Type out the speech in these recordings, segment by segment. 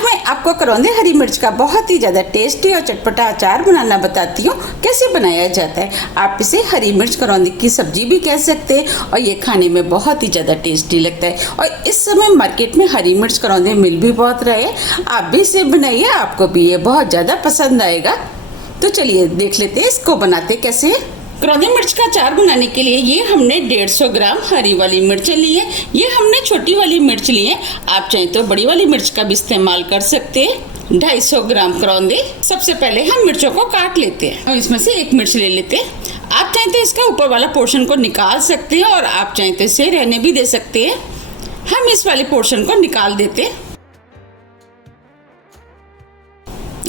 मैं आपको करौंदे हरी मिर्च का बहुत ही ज़्यादा टेस्टी और चटपटा अचार बनाना बताती हूँ कैसे बनाया जाता है। आप इसे हरी मिर्च करौंदे की सब्जी भी कह सकते हैं और ये खाने में बहुत ही ज़्यादा टेस्टी लगता है। और इस समय मार्केट में हरी मिर्च करौंदे मिल भी बहुत रहे हैं। आप भी इसे बनाइए, आपको भी ये बहुत ज़्यादा पसंद आएगा। तो चलिए देख लेते हैं इसको बनाते कैसे। करौंदे मिर्च का अचार बनाने के लिए ये हमने 150 ग्राम हरी वाली मिर्चें ली है। ये हमने छोटी वाली मिर्च ली है, आप चाहें तो बड़ी वाली मिर्च का भी इस्तेमाल कर सकते हैं। 250 ग्राम करौंदे। सबसे पहले हम मिर्चों को काट लेते हैं और इसमें से एक मिर्च ले लेते हैं। आप चाहें तो इसका ऊपर वाला पोर्शन को निकाल सकते हैं और आप चाहें तो इसे रहने भी दे सकते हैं। हम इस वाले पोर्शन को निकाल देते हैं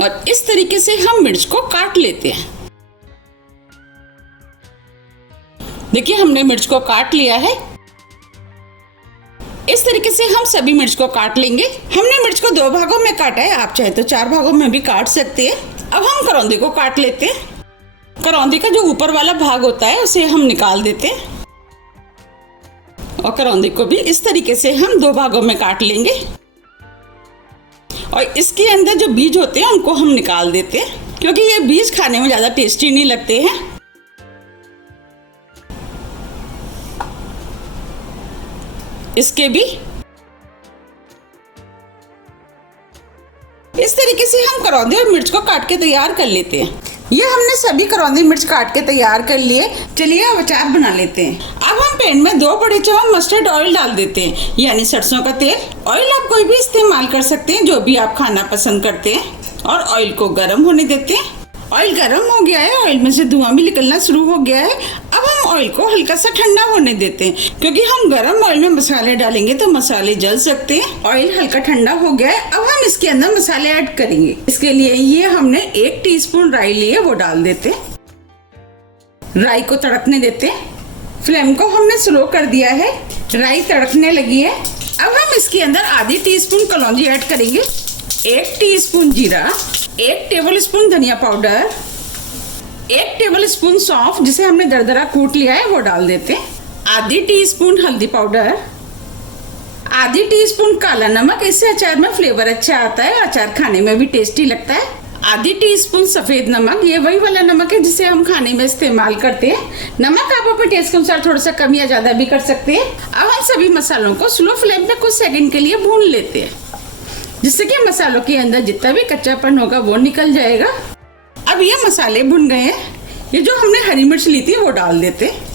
और इस तरीके से हम मिर्च को काट लेते हैं। देखिए हमने मिर्च को काट लिया है। इस तरीके से हम सभी मिर्च को काट लेंगे। हमने मिर्च को 2 भागों में काटा है, आप चाहे तो 4 भागों में भी काट सकते हैं। अब हम करौंदे को काट लेते हैं। करौंदे का जो ऊपर वाला भाग होता है उसे हम निकाल देते हैं और करौंदे को भी इस तरीके से हम 2 भागों में काट लेंगे और इसके अंदर जो बीज होते हैं उनको हम निकाल देते हैं, क्योंकि ये बीज खाने में ज्यादा टेस्टी नहीं लगते हैं। इसके भी इस तरीके से हम करौंदे और मिर्च को काट के तैयार कर लेते हैं। ये हमने सभी करौंदे मिर्च काट के तैयार कर लिए। चलिए अब अचार बना लेते हैं। अब हम पैन में 2 बड़े चम्मच मस्टर्ड ऑयल डाल देते हैं, यानी सरसों का तेल। ऑयल आप कोई भी इस्तेमाल कर सकते हैं जो भी आप खाना पसंद करते हैं। और ऑयल को गर्म होने देते हैं। ऑयल गर्म हो गया है, ऑयल में से धुआं भी निकलना शुरू हो गया है। अब हम ऑयल को हल्का सा ठंडा होने देते हैं, क्योंकि हम गर्म ऑयल में मसाले डालेंगे तो मसाले जल सकते हैं। ऑयल हल्का ठंडा हो गया है। अब हम इसके अंदर मसाले ऐड करेंगे। इसके लिए ये हमने 1 टीस्पून राई ली है, वो डाल देते हैं। राई को तड़कने देते हैं। फ्लेम को हमने स्लो कर दिया है। राई तड़कने लगी है। अब हम इसके अंदर आधी टीस्पून कलौंजी ऐड करेंगे, 1 टीस्पून जीरा, 1 टेबल स्पून धनिया पाउडर, 1 टेबल स्पून सौंफ जिसे हमने दरदरा कूट लिया है वो डाल देते हैं। आधी टीस्पून हल्दी पाउडर, आधी टीस्पून काला नमक, इससे अचार में फ्लेवर अच्छा आता है, अचार खाने में भी टेस्टी लगता है। आधी टीस्पून सफेद नमक, ये वही वाला नमक है जिसे हम खाने में इस्तेमाल करते हैं। नमक आप अपने टेस्ट के अनुसार थोड़ा सा कम या ज्यादा भी कर सकते हैं। अब हम सभी मसालों को स्लो फ्लेम पे कुछ सेकंड के लिए भून लेते हैं, जिससे कि मसालों के अंदर जितना भी कच्चापन होगा वो निकल जाएगा। अब ये मसाले भुन गए हैं। ये जो हमने हरी मिर्च ली थी वो डाल देते हैं।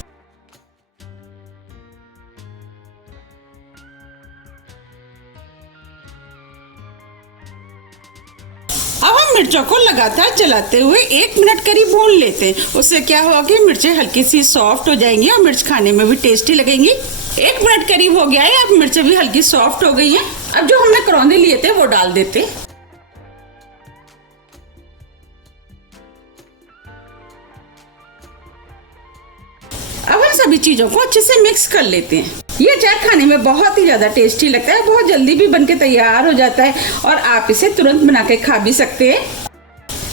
अब हम मिर्चों को लगातार चलाते हुए 1 मिनट करीब भून लेते हैं। उससे क्या होगा कि मिर्चें हल्की सी सॉफ्ट हो जाएंगी और मिर्च खाने में भी टेस्टी लगेंगी। 1 मिनट करीब हो गया है। अब मिर्चें भी हल्की सॉफ्ट हो गई हैं। अब जो हमने करौंदे लिए थे वो डाल देते हैं। अब हम सभी चीजों को अच्छे से मिक्स कर लेते हैं। ये अचार खाने में बहुत ही ज्यादा टेस्टी लगता है, बहुत जल्दी भी बनके तैयार हो जाता है और आप इसे तुरंत बना के खा भी सकते हैं।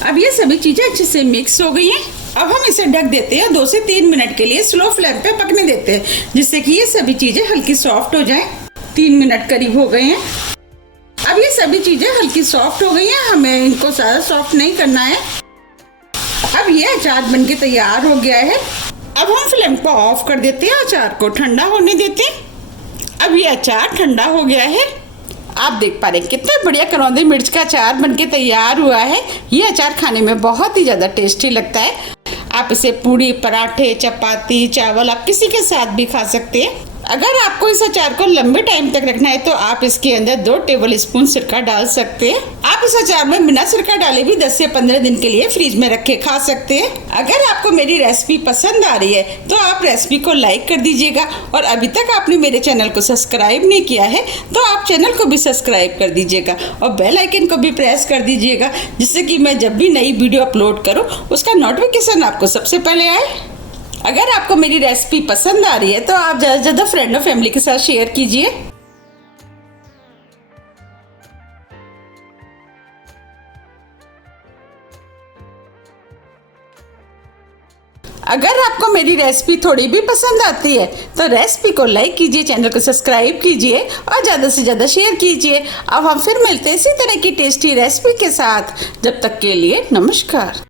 अब ये सभी चीजें अच्छे से मिक्स हो गई हैं। अब हम इसे ढक देते हैं, 2 से 3 मिनट के लिए स्लो फ्लेम पे पकने देते हैं, जिससे कि ये सभी चीजें हल्की सॉफ्ट हो जाएं। 3 मिनट करीब हो गए हैं। अब ये सभी चीजें हल्की सॉफ्ट हो गई हैं, हमें इनको ज्यादा सॉफ्ट नहीं करना है। अब ये अचार बनके तैयार हो गया है। अब हम फ्लेम को ऑफ कर देते हैं, अचार को ठंडा होने देते हैं। अब ये अचार ठंडा हो गया है। आप देख पा रहे हैं कितना बढ़िया करौंदे मिर्च का अचार बनके तैयार हुआ है। ये अचार खाने में बहुत ही ज़्यादा टेस्टी लगता है। आप इसे पूड़ी, पराठे, चपाती, चावल आप किसी के साथ भी खा सकते हैं। अगर आपको इस अचार को लंबे टाइम तक रखना है तो आप इसके अंदर 2 टेबल स्पून सिरका डाल सकते हैं। आप इस अचार में बिना सिरका डाले भी 10 से 15 दिन के लिए फ्रिज में रख के खा सकते हैं। अगर आपको मेरी रेसिपी पसंद आ रही है तो आप रेसिपी को लाइक कर दीजिएगा और अभी तक आपने मेरे चैनल को सब्सक्राइब नहीं किया है तो आप चैनल को भी सब्सक्राइब कर दीजिएगा और बेल आइकन को भी प्रेस कर दीजिएगा, जिससे कि मैं जब भी नई वीडियो अपलोड करूँ उसका नोटिफिकेशन आपको सबसे पहले आए। अगर आपको मेरी रेसिपी पसंद आ रही है तो आप ज़्यादा से ज़्यादा फ्रेंड और फैमिली के साथ शेयर कीजिए। अगर आपको मेरी रेसिपी थोड़ी भी पसंद आती है तो रेसिपी को लाइक कीजिए, चैनल को सब्सक्राइब कीजिए और ज़्यादा से ज़्यादा शेयर कीजिए। अब हम फिर मिलते हैं इसी तरह की टेस्टी रेसिपी के साथ। जब तक के लिए नमस्कार।